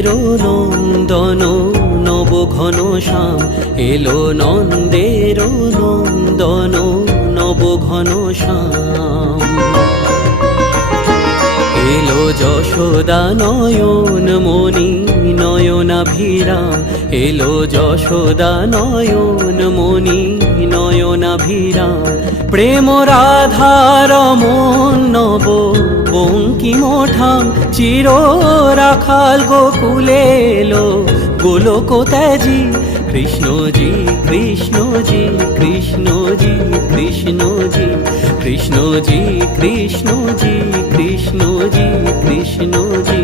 নন্দের নন্দন নব ঘন শ্যাম, এলো নন্দের নন্দন নব ঘন শ্যাম। এলো যশোদা নয়ন মণি নয়নাভিরাম, এলো যশোদা নয়ন মণি নয়নাভিরাম। প্রেম রাধার মন নব বঙ্কিম ঠাম, চির রাখাল গোকুলে এলো গোলক ত্যাজি। কৃষ্ণজি কৃষ্ণজি কৃষ্ণজি কৃষ্ণজি কৃষ্ণজি কৃষ্ণজি কৃষ্ণজি কৃষ্ণজি।